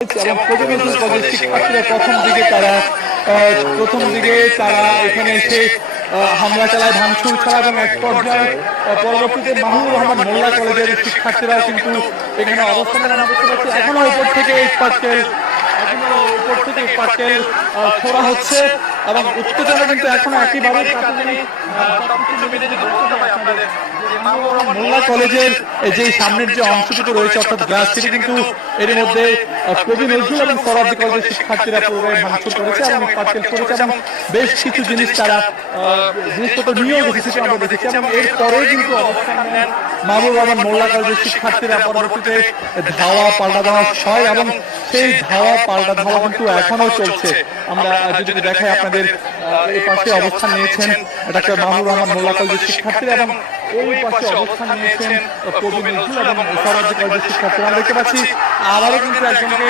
এবং প্রতিবন্ধী কলেজের শিক্ষার্থীরা প্রথম দিকে তারা এখানে এসে হামলা চালায়, ভাঙচুর চালায় এবং এক পর্যায়ে পরবর্তীতে মাহমুদুর রহমান মোল্লা কলেজের শিক্ষার্থীরাও কিন্তু এখানে অবস্থান নেন। আমরা দেখতে পাচ্ছি এখনো উপর থেকে পাটকেল ছোড়া হচ্ছে এবং উত্তেজনা কিন্তু এখনো একইভাবে মোল্লা কলেজের যে সামনের যে অংশটুকু রয়েছে অর্থাৎ গ্লাস সেটি কিন্তু এর মধ্যে কবি নজরুল এবং সরাবর্দী কলেজের শিক্ষার্থীরা পুরোটাই ভাঙচুর করেছে এবং পাটকেল করেছে এবং বেশ কিছু জিনিস তারা জিনিসপত্র নিয়েও এসেছে আমরা দেখেছি এবং এরপরে কিন্তু অবস্থান নেন মাহমুদুর রহমান মোল্লা কলেজের শিক্ষার্থীরা। পরবর্তীতে ধাওয়া পাল্টা দেওয়া হয় এবং সেই ধাওয়া পাল্টা ধাওয়া কিন্তু এখনো চলছে। আমরা যদি দেখাই আপনাদের এই পাশে অবস্থান নিয়েছেন ডাক্তার মাহমুদুর রহমান মোল্লা কলেজের শিক্ষার্থীরা এবং ওই পাশে অবস্থান নিয়েছেন কবি নজরুল এবং সরাবর্দী কলেজের শিক্ষার্থীরা। আমরা দেখতে পাচ্ছি আবারও কিন্তু একজনকে